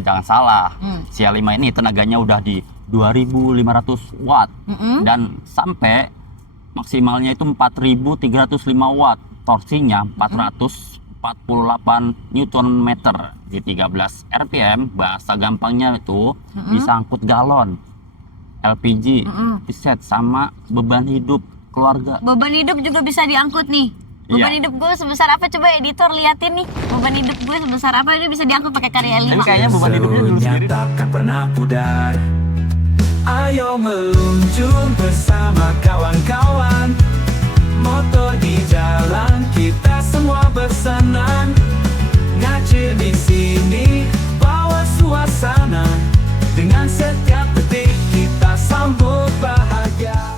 jangan salah. Cia 5 ini tenaganya udah di 2500 watt dan sampai maksimalnya itu 4305 watt. Torsinya 448 Newton meter di 13 RPM. Bahasa gampangnya itu bisa angkut galon, LPG, set sama beban hidup keluarga. Beban hidup juga bisa diangkut nih. Beban hidup gue sebesar apa, coba editor liatin nih. Beban hidup gue sebesar apa, ini bisa diangkut pakai karya 5. Tapi kayaknya beban hidupnya dulu sendiri. Takkan pernah pudar. Ayo meluncur bersama kawan-kawan. Motor di jalan, kita semua bersenang. Ngacir di sini, bawa suasana. Dengan setiap detik kita sambut bahagia.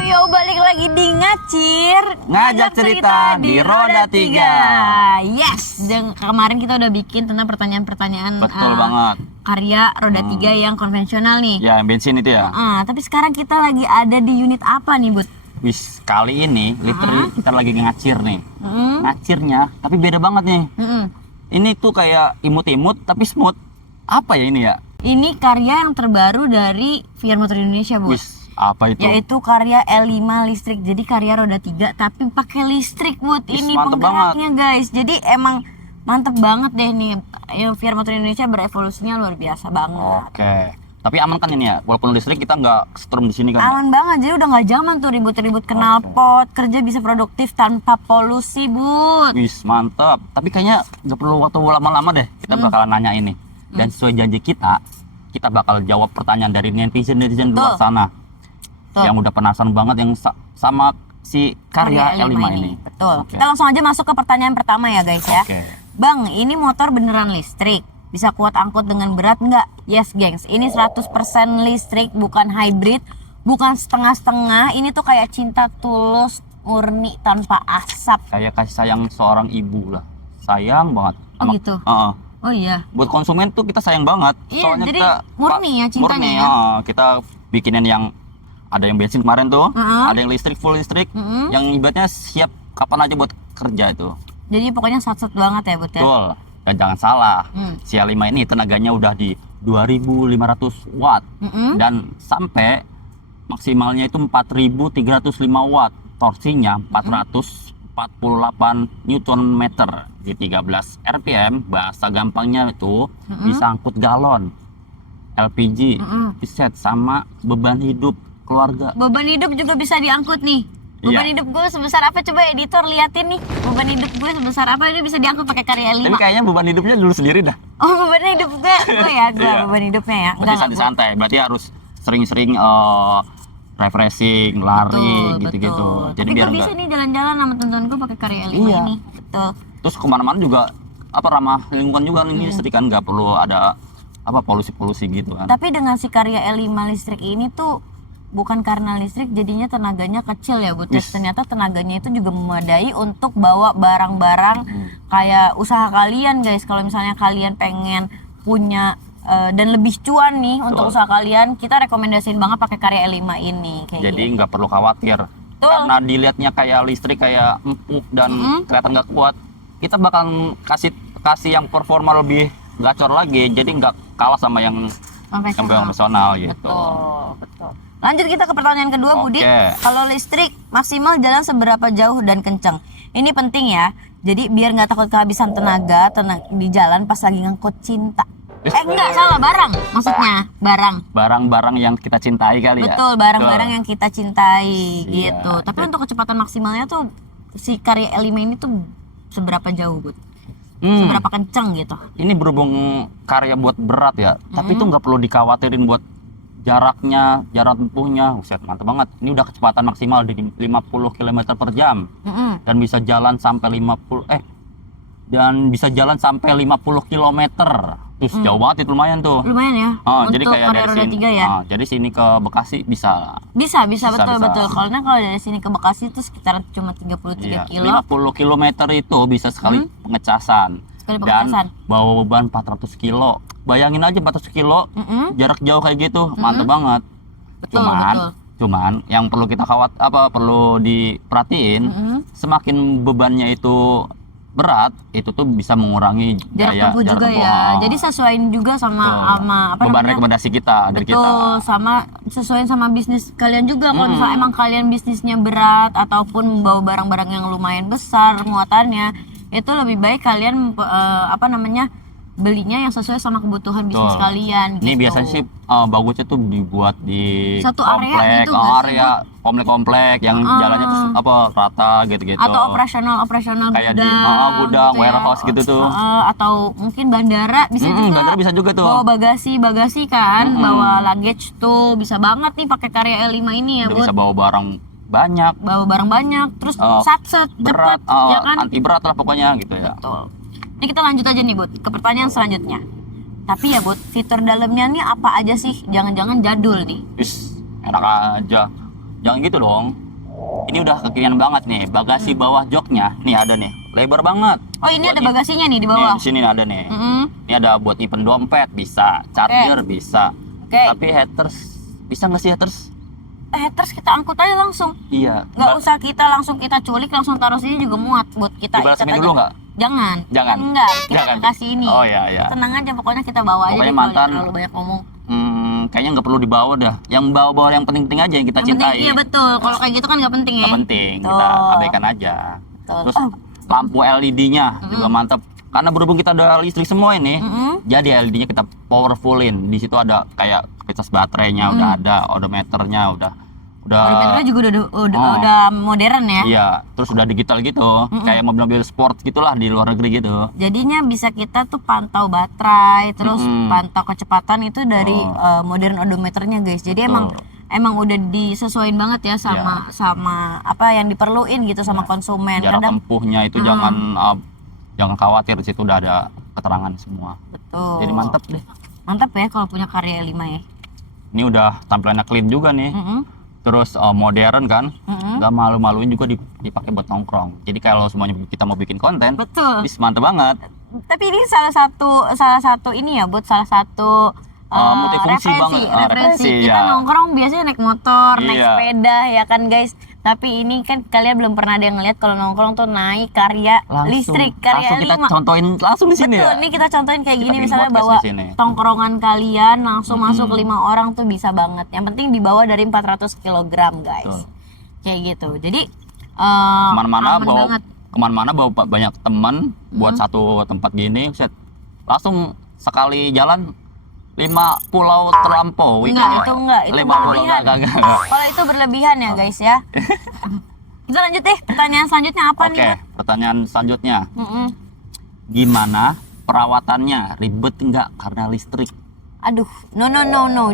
Yo, balik lagi di Ngajak cerita di Roda 3. Yes, kemarin kita udah bikin tentang pertanyaan-pertanyaan Betul banget. karya Roda 3 yang konvensional nih. Ya, yang bensin itu ya. Tapi sekarang kita lagi ada di unit apa nih, Bud? Wis, kali ini literally kita lagi ngacir nih. Ngacirnya tapi beda banget nih. Ini tuh kayak imut-imut tapi smooth. Apa ya ini ya? Ini karya yang terbaru dari VR Motor Indonesia, Bud. Wis, apa itu? Yaitu karya L5 listrik. Jadi karya roda 3 tapi pakai listrik, Bud. Wis, Ini mantep penggeraknya, guys. Jadi emang mantep banget deh nih. VR Motor Indonesia berevolusinya luar biasa banget. Oke. Tapi aman kan ini ya? Walaupun listrik kita nggak setrum di sini kan? Ya? Aman banget. Jadi udah nggak zaman tuh ribut-ribut knalpot. Kerja bisa produktif tanpa polusi, Bud. Wis, mantap. Tapi kayaknya nggak perlu waktu lama-lama deh. Kita bakalan nanya ini. Dan sesuai janji kita bakal jawab pertanyaan dari netizen-netizen luar sana. Betul. Yang udah penasaran banget yang sama si karya L5 ini. Betul. Oke. Kita langsung aja masuk ke pertanyaan pertama ya, guys ya. Oke. Bang, ini motor beneran listrik? Bisa kuat angkut dengan berat nggak? Yes, gengs. Ini 100% listrik, bukan hybrid, bukan setengah-setengah. Ini tuh kayak cinta tulus, murni, tanpa asap. Kayak kasih sayang seorang ibu lah. Sayang banget. Oh gitu? Oh iya. Buat konsumen tuh kita sayang banget. Iya, jadi murni ya cintanya murni, ya? Kita bikinin yang ada yang bensin kemarin tuh, ada yang listrik, full listrik, yang ibaratnya siap kapan aja buat kerja itu. Jadi pokoknya sat-sat banget ya, Bud ya? Betul. Dan jangan salah, Cia 5 ini tenaganya udah di 2500 watt dan sampai maksimalnya itu 4305 watt. Torsinya 448 Newton meter di 13 RPM. Bahasa gampangnya itu bisa angkut galon, LPG, set sama beban hidup keluarga. Beban hidup juga bisa diangkut nih. Beban hidup gue sebesar apa, coba editor liatin nih. Beban hidup gue sebesar apa, ini bisa diangkut pakai karya 5. Tapi kayaknya beban hidupnya dulu sendiri dah. Oh, beban hidup gue ya, Iya. beban hidupnya ya. Berarti santai-santai, berarti harus sering-sering refreshing, lari gitu-gitu. Tapi gue bisa nih jalan-jalan sama teman-teman gue pakai karya 5 ini. Betul. Terus kemana-mana juga ramah lingkungan juga nih listrik kan, nggak perlu ada polusi-polusi gitu kan. Tapi dengan si karya L5 listrik ini tuh bukan karena listrik jadinya tenaganya kecil ya, Bud. Ternyata tenaganya itu juga memadai untuk bawa barang-barang kayak usaha kalian, guys. Kalau misalnya kalian pengen punya dan lebih cuan nih untuk usaha kalian, kita rekomendasiin banget pakai karya L5 ini. Jadi nggak perlu khawatir. Karena dilihatnya kayak listrik, kayak empuk dan kelihatan nggak kuat, kita bakal kasih yang performa lebih gacor lagi. Jadi nggak kalah sama yang konvensional gitu. Betul. Lanjut kita ke pertanyaan kedua, Budi. Kalau listrik maksimal jalan seberapa jauh dan kenceng? Ini penting ya. Jadi biar nggak takut kehabisan tenaga di jalan pas lagi ngangkut cinta. Enggak, salah, barang maksudnya. Barang yang kita cintai kali ya. Betul, barang-barang yang kita cintai gitu. Tapi untuk kecepatan maksimalnya tuh si karya L5 ini tuh seberapa jauh, Bud? Seberapa kenceng gitu? Ini berhubung karya buat berat ya, tapi itu nggak perlu dikhawatirin buat jarak tempuhnya. Buset, mantep banget. Ini udah kecepatan maksimal di 50 km per jam. Dan bisa jalan sampai 50 km. Terus jauh banget itu, lumayan tuh. Lumayan ya. Jadi kayak karya roda 3 ya. Jadi sini ke Bekasi bisa. Bisa betul. Karena kalau dari sini ke Bekasi itu sekitar cuma 33 kilo. 50 km itu bisa sekali pengecasan. Dan bawa beban 400 kilo. Bayangin aja 400 kilo, jarak jauh kayak gitu, mantep banget. Betul, cuman betul. cuman yang perlu kita perlu diperhatiin, semakin bebannya itu berat, itu tuh bisa mengurangi Jarak tempuh juga tempuh. ya. Jadi sesuaiin juga sama apa beban namanya? rekomendasi kita dari kita. Betul, sama sesuaiin sama bisnis kalian juga. Kalau misalnya emang kalian bisnisnya berat ataupun membawa barang-barang yang lumayan besar muatannya, itu lebih baik kalian belinya yang sesuai sama kebutuhan bisnis kalian. Ini gitu. biasanya sih bagusnya tuh dibuat di Satu area komplek, gitu nggak sih, area komplek-komplek yang jalannya tuh rata gitu-gitu. Atau operasional kayak di gudang, gudang, gitu ya. warehouse gitu tuh. Atau mungkin bandara bisa juga. Bandara bisa juga tuh. Bawa bagasi kan, bawa luggage tuh bisa banget nih pakai karya L5 ini ya, Udah buat bisa bawa barang banyak, bawa barang banyak, terus satset berat, cepet, ya kan? anti berat lah pokoknya gitu ya. Betul. Ini kita lanjut aja nih, Bud, ke pertanyaan selanjutnya. Tapi ya, Bud, fitur dalamnya nih apa aja sih? Jangan-jangan jadul nih. Wis, enak aja. Jangan gitu dong. Ini udah kekinian banget nih. Bagasi bawah joknya nih ada nih, lebar banget. Oh, ini Buat ada bagasinya nih di bawah. Nih, di sini ada nih. Mm-mm. Ini ada buat nyimpen dompet bisa, charger bisa. Oke. Tapi haters bisa nggak sih haters? Terus kita angkut aja langsung. Iya. Nggak usah kita culik, langsung taruh sini juga muat, buat kita Dibalas ikat ini aja. dulu nggak? Jangan. Jangan. Enggak, kita Jangan. kasih ini. Oh iya. Tenang aja, pokoknya kita bawa Pokoknya aja deh kalau mantan- terlalu banyak ngomong. Kayaknya nggak perlu dibawa dah. Yang bawa-bawa yang penting-penting aja yang kita Yang penting, cintai. iya betul. Kalau kayak gitu kan nggak penting ya. Nggak penting, kita Betul. abaikan aja. Betul. Terus lampu LED-nya juga mantap. Karena berhubung kita udah listrik semua ini, jadi LED-nya kita powerfulin. Di situ ada kayak kapasitas baterainya udah ada, odometernya udah Odometernya juga udah modern ya. iya, terus udah digital gitu, kayak mobil-mobil sport gitulah di luar negeri gitu. Jadinya bisa kita tuh pantau baterai, terus pantau kecepatan itu dari modern odometernya, guys. Jadi emang udah disesuaikan banget ya sama apa yang diperluin gitu sama konsumen. Jarak Kadang tempuhnya itu jangan khawatir, di situ udah ada keterangan semua. betul. Jadi mantep deh. Mantap ya kalau punya karya 5 ya. Ini udah tampilannya clean juga nih. Terus modern kan, nggak malu-maluin juga dipakai buat nongkrong. Jadi kalau semuanya kita mau bikin konten, Betul. mantep banget. Tapi ini salah satu ini ya, buat salah satu multifungsi banget. referensi. Referensi, Kita ya. nongkrong biasanya naik motor, naik Iya. sepeda ya kan, guys. Tapi ini kan kalian belum pernah ada yang ngeliat kalau nongkrong tuh naik karya listrik, karya langsung kita 5. contohin langsung di sini Betul, ya. ini kita contohin kayak Kita gini, bikin misalnya podcast bawa di sini. tongkrongan kalian langsung masuk 5 orang tuh bisa banget. Yang penting dibawa dari 400 kg, guys. Betul. Kayak gitu. Jadi Kemana-mana aman bawa banget. kemana-mana bawa banyak teman buat satu tempat gini, set. Langsung sekali jalan 5 pulau terlampaui. Enggak, itu enggak. Itu 5 pulau berlebihan. enggak. Kalau itu berlebihan ya, guys ya. Kita lanjut deh. Pertanyaan selanjutnya apa Oke, nih? pertanyaan selanjutnya. Mm-mm. Gimana perawatannya? Ribet nggak karena listrik? Aduh, no.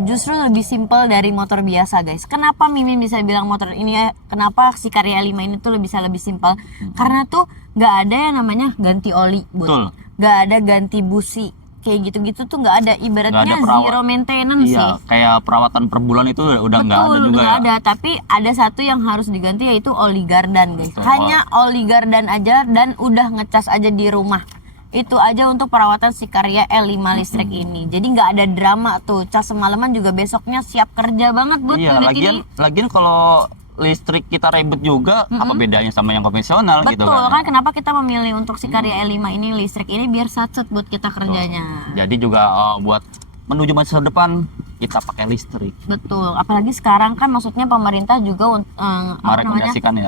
Justru lebih simpel dari motor biasa, guys. Kenapa Mimin bisa bilang motor ini ya? Kenapa si Karya 5 ini tuh bisa lebih simpel? Karena tuh nggak ada yang namanya ganti oli, Bud. Betul. Nggak ada ganti busi. Kayak gitu-gitu tuh nggak ada. Ibaratnya Nggak ada zero maintenance sih. Iya, kayak perawatan per bulan itu udah nggak ada Betul, juga nggak ya. ada. Tapi ada satu yang harus diganti yaitu oli gardan, guys. Betul. Hanya oli gardan aja dan udah ngecas aja di rumah. Itu aja untuk perawatan si Karya L5 listrik ini. Jadi nggak ada drama tuh. Cas semalaman juga besoknya siap kerja banget, Bud. Iya, unit ini. lagian kalau listrik kita ribet juga, apa bedanya sama yang konvensional gitu Betul kan? kan, kenapa kita memilih untuk si Karya L5 ini listrik ini biar satset buat kita kerjanya. Jadi juga buat menuju masa depan kita pakai listrik. Betul, apalagi sekarang kan maksudnya pemerintah juga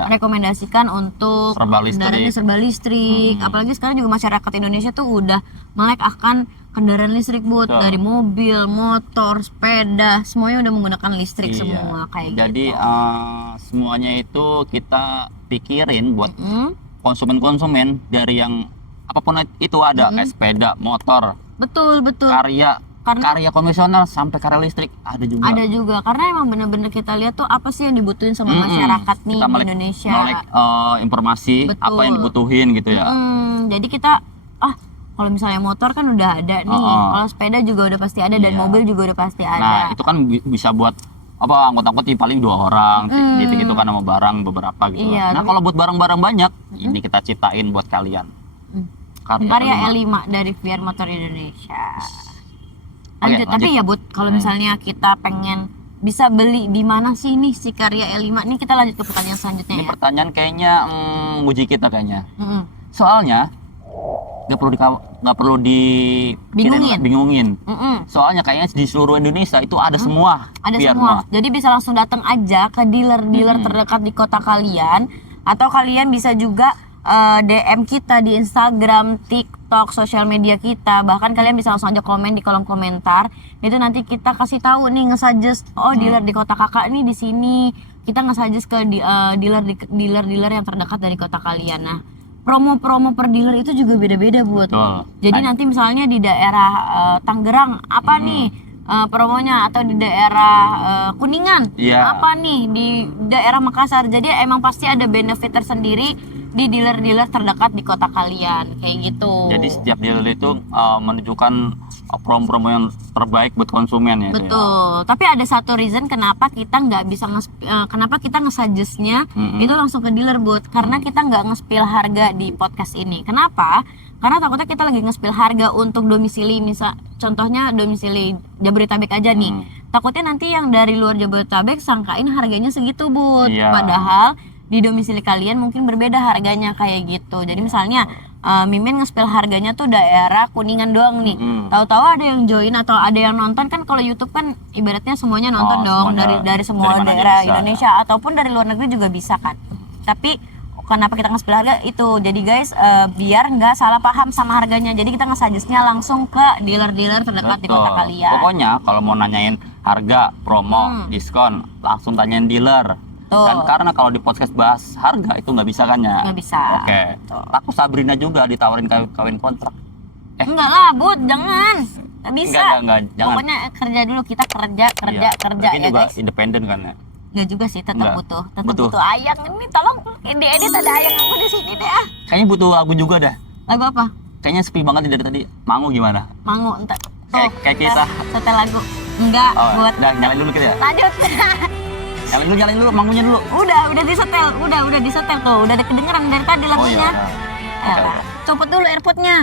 rekomendasikan untuk Serba listrik. kendaraannya serba listrik. Apalagi sekarang juga masyarakat Indonesia tuh udah melek akan kendaraan listrik, buat Betul. dari mobil, motor, sepeda, semuanya udah menggunakan listrik Iya. semua kayak Jadi gitu. semuanya itu kita pikirin buat Mm, konsumen-konsumen dari yang apapun itu ada, kayak sepeda, motor, betul. karya konvensional sampai karya listrik ada juga. Ada juga, karena emang bener-bener kita lihat tuh apa sih yang dibutuhin sama masyarakat nih Kita di melek Indonesia. informasi Betul. apa yang dibutuhin gitu ya. Jadi kita kalau misalnya motor kan udah ada nih, kalau sepeda juga udah pasti ada dan Iya. mobil juga udah pasti Nah ada. itu kan bisa buat angkut-angkut paling 2 orang gitu kan, sama barang beberapa gitu. Iya, Nah kalau buat barang-barang banyak ini kita ciptain buat kalian. Karya L5 dari VR Motor Indonesia. Oke, Lanjut, tapi ya Bud, kalau misalnya kita pengen bisa beli di mana sih nih si Karya E5? Ini kita lanjut ke pertanyaan selanjutnya Ini ya. pertanyaan kayaknya nguji kita kayaknya. Mm-mm. Soalnya nggak perlu bingungin. Mm-mm. Soalnya kayaknya di seluruh Indonesia itu ada semua. Ada biar semua. mah. Jadi bisa langsung datang aja ke dealer-dealer terdekat di kota kalian, atau kalian bisa juga DM kita di Instagram, TikTok, sosial media kita. Bahkan kalian bisa langsung aja komen di kolom komentar. Itu nanti kita kasih tahu nih, nge-suggest dealer di kota kakak nih di sini. Kita nge-suggest ke dealer-dealer yang terdekat dari kota kalian. Nah, promo-promo per dealer itu juga beda-beda buat. Betul. Jadi nanti misalnya di daerah Tangerang apa nih promonya, atau di daerah Kuningan Iya. apa nih, di daerah Makassar. Jadi emang pasti ada benefit tersendiri di dealer-dealer terdekat di kota kalian kayak gitu. Jadi setiap dealer itu menunjukkan promo-promo yang terbaik buat konsumen ya. itu ya. Betul. Tapi ada satu reason kenapa kita nggak bisa kenapa kita nge-suggest-nya itu langsung ke dealer, buat karena kita nggak nge-spill harga di podcast ini. Kenapa? Karena takutnya kita lagi nge-spill harga untuk domisili, misal contohnya domisili Jabodetabek aja nih. Takutnya nanti yang dari luar Jabodetabek sangkain harganya segitu, Bud. Iya. Padahal di domisili kalian mungkin berbeda harganya kayak gitu. Jadi misalnya Mimin nge-spill harganya tuh daerah Kuningan doang nih. Tahu-tahu ada yang join atau ada yang nonton, kan kalau YouTube kan ibaratnya semuanya nonton dong, semuanya. dari semua Dari mana aja daerah bisa. Indonesia ataupun dari luar negeri juga bisa kan. Tapi kenapa kita nge-spill harga itu? Jadi guys, biar nggak salah paham sama harganya. Jadi kita nge-suggest-nya langsung ke dealer-dealer terdekat di kota Betul. kalian. Pokoknya kalau mau nanyain harga, promo, diskon, langsung tanyain dealer. Betul. Kan karena kalau di podcast bahas harga itu nggak bisa kan ya? Nggak bisa. Oke. Aku Sabrina juga ditawarin kawin kontrak. Enggak lah, Bud, jangan. Nggak bisa. Enggak, jangan. Pokoknya kerja dulu, kita kerja Iya. ya Ini juga guys. independen kan ya? Nggak juga sih, tetap Nggak. butuh Butuh. ayang. Ini tolong edit ada ayang aku di sini deh ah. Kayaknya butuh lagu juga dah. Lagu apa? Kayaknya sepi banget dari tadi. Mangu gimana? Mangu entar. Kayak kita. Setel lagu. Enggak, Oh, buat udah nyalain dulu kita ya. lanjut. Nyalain dulu mangunya dulu. udah disetel, udah disetel tuh, udah ada kedengeran dari tadi Oh lagunya. iya. Oke. Copot dulu airpodnya.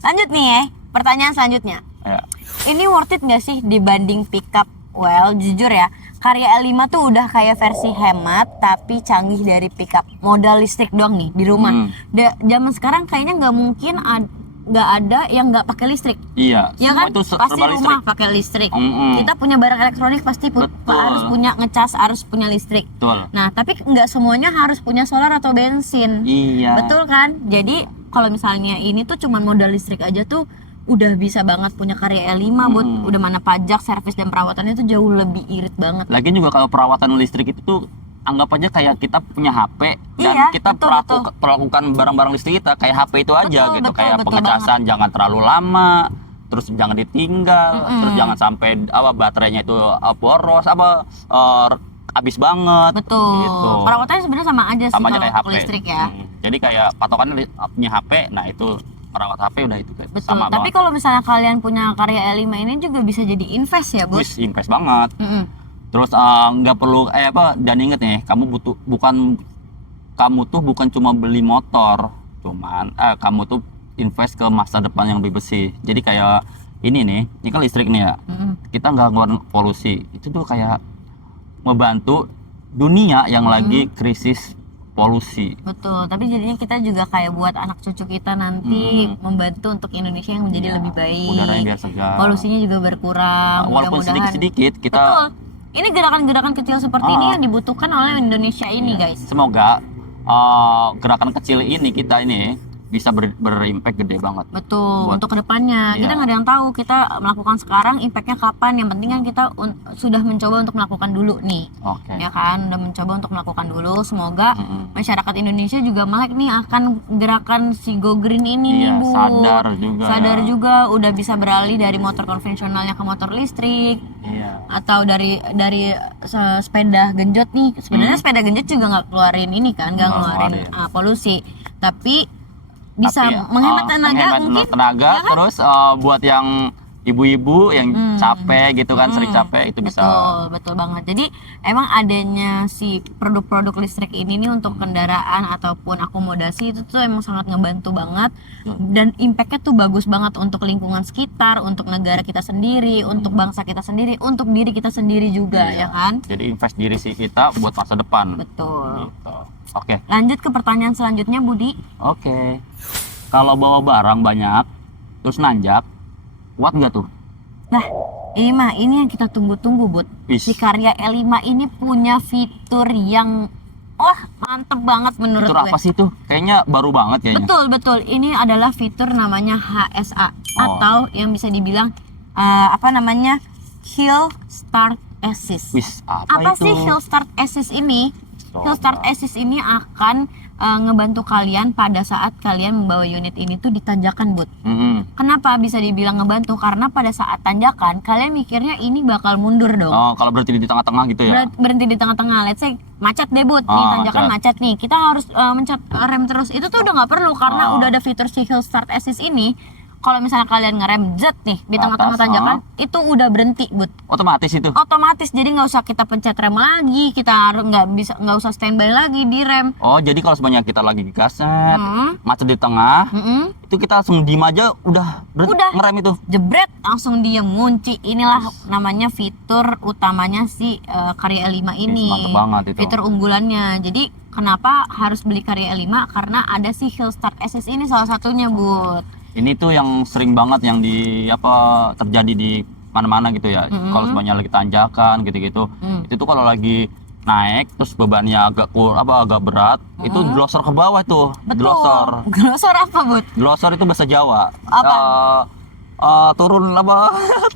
Lanjut nih ya, pertanyaan selanjutnya. Ya. Ini worth it nggak sih dibanding pickup? Well, jujur ya, Karya L5 tuh udah kayak versi hemat tapi canggih dari pickup. Modal listrik doang nih di rumah. Zaman sekarang kayaknya nggak mungkin nggak ada yang nggak pakai listrik. Iya. Ya semua kan? itu Pasti serba rumah listrik. pakai listrik. Mm-mm. Kita punya barang elektronik pasti Betul. harus punya ngecas, harus punya listrik. Betul. Nah, tapi nggak semuanya harus punya solar atau bensin. Iya. Betul kan? Jadi kalau misalnya ini tuh cuman modal listrik aja tuh udah bisa banget punya Karya L5 buat udah mana pajak, servis dan perawatannya tuh jauh lebih irit banget. Lagian juga kalau perawatan listrik itu tuh anggap aja kayak kita punya HP dan Iya, kita betul. perlakukan barang-barang listrik kita kayak HP itu aja Betul, gitu. betul, Kayak betul pengecasan jangan terlalu lama, terus jangan ditinggal, terus jangan sampai baterainya itu boros habis banget. Betul. Gitu. Perawatannya sebenarnya sama aja sih Sama aja kalau kayak untuk HP. listrik ya. Jadi kayak patokannya punya HP, nah itu perawat HP udah itu kayak Betul. sama Tapi banget. kalau misalnya kalian punya Karya L5 ini juga bisa jadi invest ya, Bos. Wis invest banget. Mm-mm. Terus nggak perlu dan inget nih, kamu tuh bukan cuma beli motor, kamu tuh invest ke masa depan yang lebih bersih. Jadi kayak ini kan listrik nih ya. Kita nggak ngeluarin polusi. Itu tuh kayak membantu dunia yang lagi krisis polusi. Betul, tapi jadinya kita juga kayak buat anak cucu kita nanti membantu untuk Indonesia yang menjadi Iya, lebih baik. udaranya biar segar. Polusinya juga berkurang. Walaupun mudah-mudahan. sedikit-sedikit kita Betul. Ini gerakan-gerakan kecil seperti ini yang dibutuhkan oleh Indonesia ini, guys. semoga gerakan kecil ini kita ini bisa berimpact gede banget. Betul, Buat- untuk kedepannya kita Iya. nggak ada yang tahu kita melakukan sekarang impactnya kapan. Yang penting kan kita sudah mencoba untuk melakukan dulu nih, Oke. ya kan? Udah mencoba untuk melakukan dulu. Semoga masyarakat Indonesia juga melek nih akan gerakan si Go Green ini, Iya, Bu. sadar juga ya. Udah bisa beralih dari motor konvensionalnya ke motor listrik Iya. atau dari sepeda genjot nih. Sebenarnya sepeda genjot juga nggak keluarin ini kan, nggak Nggak ngeluarin ngeluarin. polusi, tapi bisa Tapi, menghemat tenaga menghemat mungkin tenaga, ya kan? terus buat yang ibu-ibu yang capek gitu kan, sering capek itu bisa. Betul banget. Jadi emang adanya si produk-produk listrik ini nih untuk kendaraan ataupun akomodasi itu tuh emang sangat ngebantu banget, dan impactnya tuh bagus banget untuk lingkungan sekitar, untuk negara kita sendiri, untuk bangsa kita sendiri, untuk diri kita sendiri juga, ya kan? Jadi invest diri sih kita buat masa depan. Betul. Gitu. Oke. Lanjut ke pertanyaan selanjutnya, Budi. Oke. Kalau bawa barang banyak terus nanjak, kuat nggak tuh? Nah, ini yang kita tunggu-tunggu, Bud. Wis. Si Karya E5 ini punya fitur yang mantep banget menurut Fitur gue. apa sih tuh? Kayaknya baru banget kayaknya. Betul. Ini adalah fitur namanya HSA atau yang bisa dibilang Hill Start Assist. Wis, Apa itu? sih Hill Start Assist ini? Coba. Hill Start Assist ini akan ngebantu kalian pada saat kalian membawa unit ini tuh di tanjakan, Bud. Kenapa bisa dibilang ngebantu? Karena pada saat tanjakan kalian mikirnya ini bakal mundur dong. Oh, kalau berhenti di tengah-tengah gitu ya? Berhenti di tengah-tengah, let's say macet deh, Bud. Nih tanjakan macet nih, kita harus mencet rem terus. Itu tuh udah nggak perlu karena udah ada fitur si Hill Start Assist ini. Kalau misalnya kalian ngerem jet nih di tengah-tengah tanjakan, itu udah berhenti, Bud. Otomatis itu. Otomatis, jadi nggak usah kita pencet rem lagi, kita harus nggak usah standby lagi di rem. Oh, jadi kalau sebanyak kita lagi gaset, macet di tengah, itu kita langsung diem aja udah ngerem itu. Jebret, langsung dia ngunci. Inilah namanya fitur utamanya si Karya E5 ini. Mantep banget itu. Fitur unggulannya. Jadi kenapa harus beli Karya E5? Karena ada si Hill Start Assist ini salah satunya, Bud. Ini tuh yang sering banget yang terjadi di mana-mana gitu ya. Kalau semuanya lagi tanjakan gitu-gitu. Itu tuh kalau lagi naik terus bebannya agak berat, itu glosor ke bawah tuh. Betul. Glosor. Glosor apa, Bud? Glosor itu bahasa Jawa. Apa? Turun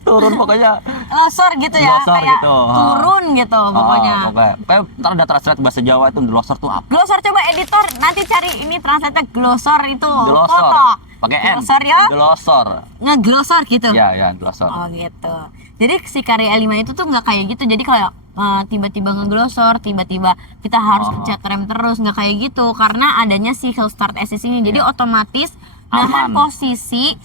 turun pokoknya. Glosor gitu ya, Glosor kayak gitu. turun gitu pokoknya. Pokoknya ntar ada translate bahasa Jawa itu glosor tuh apa? Glosor, coba editor nanti cari ini translate glosor itu. Glosor. Foto. Pakai N. Glosor ya? Glosor. Ngeglosor gitu. Ya, glosor. Oh gitu. Jadi si Karya E5 itu tuh nggak kayak gitu. Jadi kayak tiba-tiba ngeglosor, tiba-tiba kita harus pencet rem terus, nggak kayak gitu. Karena adanya si Hill Start Assist ini. Jadi otomatis nahan posisi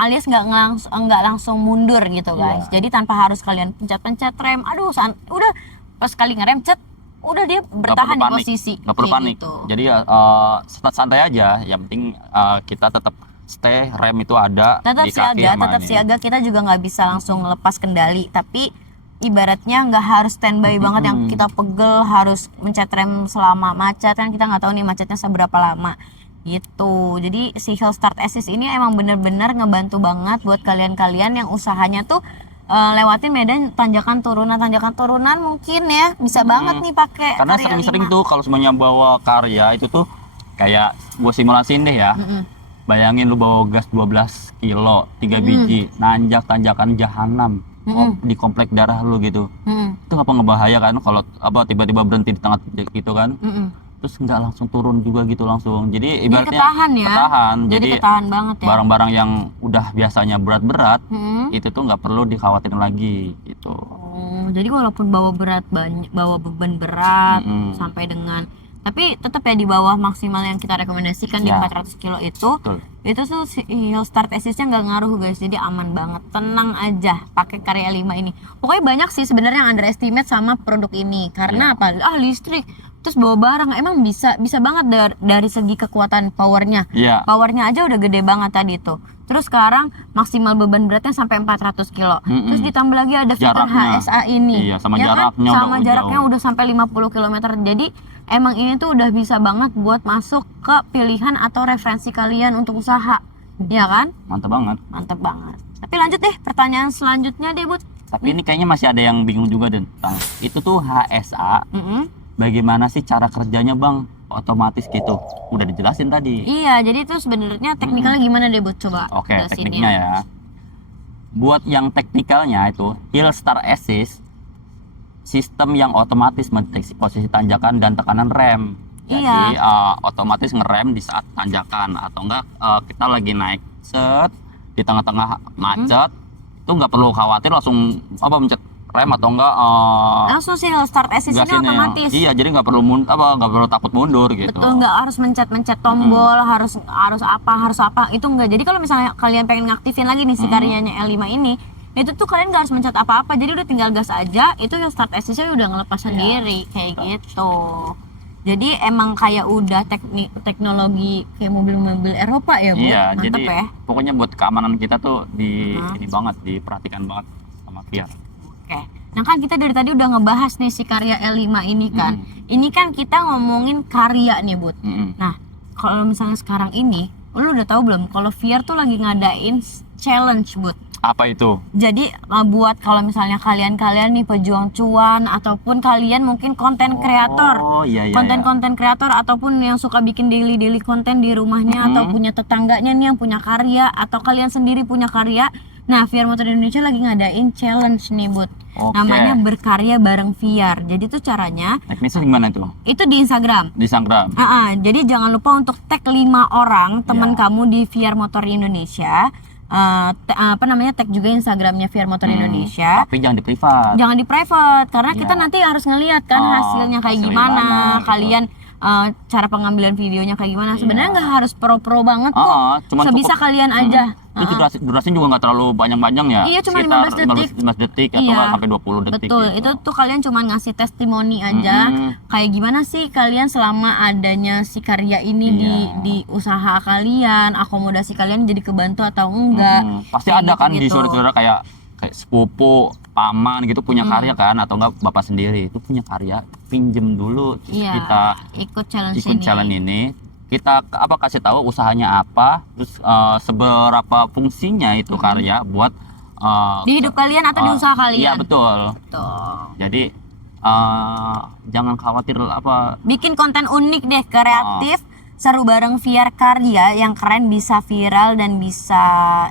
alias nggak langsung mundur gitu, guys. Jadi tanpa harus kalian pencet-pencet rem. Aduh, udah pas kali ngerem cet, udah dia bertahan di posisi. Nggak perlu panik. Gitu. Jadi santai aja. Yang penting kita tetap stay, rem itu ada di kaki tetap siaga. Kita juga nggak bisa langsung lepas kendali, tapi ibaratnya nggak harus standby banget yang kita pegel harus mencet rem selama macet, kan kita nggak tahu nih macetnya seberapa lama gitu. Jadi si Hill Start Assist ini emang bener-bener ngebantu banget buat kalian-kalian yang usahanya tuh lewatin medan tanjakan turunan mungkin ya bisa banget nih pakai. Karena sering-sering tuh kalau semuanya bawa Karya itu tuh kayak gua simulasiin deh ya. Bayangin lu bawa gas 12 kilo 3 biji nanjak tanjakan jahanam di komplek darah lu gitu. Itu apa ngebahaya kan kalau tiba-tiba berhenti di tengah gitu kan. Terus nggak langsung turun juga gitu langsung. Jadi ibaratnya ketahan. Jadi ketahan banget ya. Barang-barang yang udah biasanya berat-berat itu tuh nggak perlu dikhawatirin lagi gitu. Jadi walaupun bawa beban berat sampai dengan, tapi tetap ya di bawah maksimal yang kita rekomendasikan di 400 kilo itu. Betul. Itu tuh si Hill Start Assist-nya nggak ngaruh, guys. Jadi aman banget, tenang aja pakai Karya 5 ini. Pokoknya banyak sih sebenarnya yang underestimate sama produk ini karena apa? Listrik terus bawa barang emang bisa banget dari segi kekuatan powernya. Powernya aja udah gede banget tadi tuh. Terus sekarang maksimal beban beratnya sampai 400 kilo. Terus ditambah lagi ada fitur HSA ini. Iya, sama ya jaraknya kan? Sama jaraknya udah sampai 50 km. Jadi emang ini tuh udah bisa banget buat masuk ke pilihan atau referensi kalian untuk usaha. Ya kan? Mantap banget. Mantap banget. Tapi lanjut deh pertanyaan selanjutnya deh, Bud. Tapi ini kayaknya masih ada yang bingung juga tentang itu tuh HSA. Bagaimana sih cara kerjanya, Bang? Otomatis gitu. Udah dijelasin tadi. Iya, jadi itu sebenarnya teknikalnya gimana deh, Bud? Coba. Oke, tekniknya ya. Buat yang teknikalnya itu Hill Start Assist, sistem yang otomatis mendeteksi posisi tanjakan dan tekanan rem. Jadi otomatis ngerem di saat tanjakan atau enggak kita lagi naik set di tengah-tengah macet, itu nggak perlu khawatir langsung mencet rem atau enggak langsung sih start assist ini gasinnya. otomatis. Iya, jadi nggak perlu nggak perlu takut mundur gitu. Betul, nggak harus mencet tombol, harus apa itu enggak. Jadi kalau misalnya kalian pengen ngaktifin lagi nih si karyanya L5 ini, itu tuh kalian nggak harus mencet apa-apa, jadi udah tinggal gas aja, itu yang start assist-nya udah ngelepas sendiri kayak gitu. Jadi emang kayak udah teknologi kayak mobil-mobil Eropa ya, Bu. Iya, Mantep jadi ya. pokoknya buat keamanan kita tuh ini banget, diperhatikan banget sama Fiat. Oke. Nah kan kita dari tadi udah ngebahas nih si karya L5 ini kan. Ini kan kita ngomongin karya nih, Bud. Nah, kalau misalnya sekarang ini, lu udah tahu belum kalau VR tuh lagi ngadain challenge, Bud. Apa itu? Jadi buat kalau misalnya kalian nih pejuang cuan ataupun kalian mungkin konten kreator, iya. konten kreator ataupun yang suka bikin daily konten di rumahnya atau punya tetangganya nih yang punya karya atau kalian sendiri punya karya. Nah, VR Motor Indonesia lagi ngadain challenge nih, Bud. Namanya berkarya bareng VR. Jadi tuh caranya. Teknisnya gimana tuh? Itu di Instagram. Di Instagram. Jadi jangan lupa untuk tag 5 orang teman kamu di VR Motor Indonesia. Tag juga Instagramnya VR Motor Indonesia. Tapi jangan di privat. Jangan di private karena kita nanti harus ngelihat kan hasilnya kayak gimana, kalian cara pengambilan videonya kayak gimana. Sebenarnya nggak harus pro banget kok. Sebisa kalian aja. Itu durasi juga nggak terlalu panjang ya. Iya, cuma 15 detik atau sampai 20 detik. Betul, gitu. itu tuh kalian cuma ngasih testimoni aja. Kayak gimana sih kalian selama adanya si karya ini di usaha kalian, akomodasi kalian jadi kebantu atau enggak. Pasti ada kan di saudara-saudara kayak sepupu, paman gitu punya karya kan, atau enggak bapak sendiri itu punya karya, pinjem dulu terus kita ikut challenge ini. Kita kasih tahu usahanya apa, terus seberapa fungsinya itu karya buat di hidup kalian atau di usaha kalian. Iya, betul. Jadi jangan khawatir bikin konten unik deh, kreatif, seru bareng VR karya yang keren, bisa viral dan bisa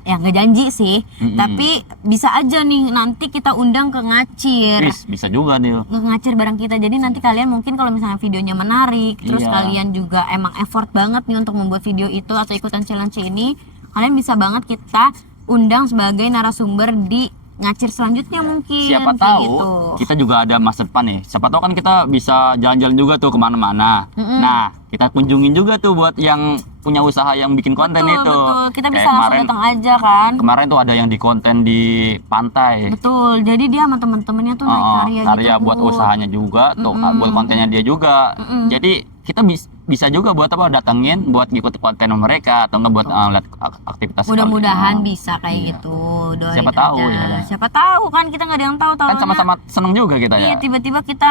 ya nggak janji sih, tapi bisa aja nih nanti kita undang ke Ngacir. Bisa juga nih. Ngacir bareng kita. Jadi nanti kalian mungkin kalau misalnya videonya menarik, terus kalian juga emang effort banget nih untuk membuat video itu atau ikutan challenge ini, kalian bisa banget kita undang sebagai narasumber di Ngacir selanjutnya mungkin. Siapa tahu kita juga ada masa depan nih. Siapa tahu kan kita bisa jalan-jalan juga tuh kemana-mana. Nah, kita kunjungin juga tuh buat yang punya usaha yang bikin konten itu. Betul, kita bisa langsung datang aja kan. Kemarin tuh ada yang di konten di pantai. Betul, jadi dia sama temen-temennya tuh naik karya gitu. Buat usahanya juga, tuh buat kontennya dia juga. Jadi kita bisa juga buat datengin buat ngikut konten mereka atau enggak buat lihat aktivitas. Mudah-mudahan bisa kayak gitu. Doain siapa tahu aja. ya. Siapa tahu kan, kita nggak ada yang tahu. Kan sama-sama seneng juga kita ya. Iya, tiba-tiba kita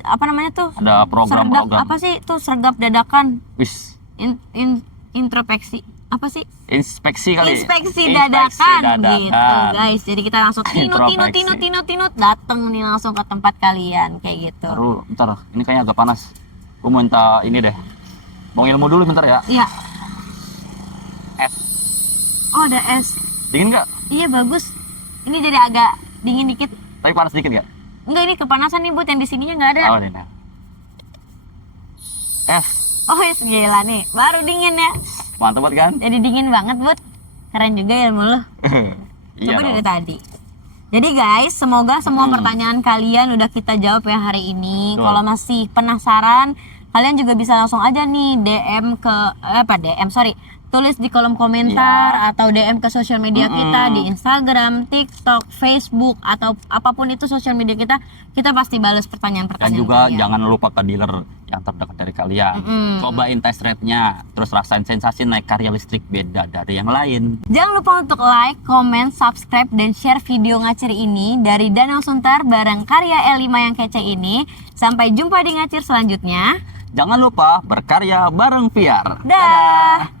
apa namanya tuh? Ada program-program. Apa sih tuh, sergap dadakan? Wis. Introspeksi. Apa sih? Inspeksi kali. Inspeksi dadakan gitu, guys. Jadi kita langsung tinut dateng nih langsung ke tempat kalian kayak gitu. Bentar, ini kayaknya agak panas. Gue mau minta ini deh. Mau ilmu dulu bentar ya. Iya. Es. Oh, ada es. Dingin nggak? Iya, bagus. Ini jadi agak dingin dikit. Tapi panas dikit nggak? Enggak, ini kepanasan nih, Bud. Yang di sininya nggak ada. Oh, ini. Es. Oh, es, gila nih. Baru dingin ya. Mantap banget kan? Jadi dingin banget, Bud. Keren juga ilmu lo. Coba dari tadi. Jadi guys, semoga semua pertanyaan kalian udah kita jawab ya hari ini. Kalau masih penasaran, kalian juga bisa langsung aja nih DM ke tulis di kolom komentar atau DM ke sosial media kita di Instagram, TikTok, Facebook atau apapun itu sosial media kita pasti balas pertanyaan-pertanyaan. Dan juga kalian. jangan lupa ke dealer yang terdekat dari kalian. Cobain test ride-nya, terus rasain sensasi naik karya listrik beda dari yang lain. Jangan lupa untuk like, comment, subscribe, dan share video Ngacir ini dari Danau Sunter bareng karya L5 yang kece ini. Sampai jumpa di Ngacir selanjutnya. Jangan lupa berkarya bareng VR. Dah.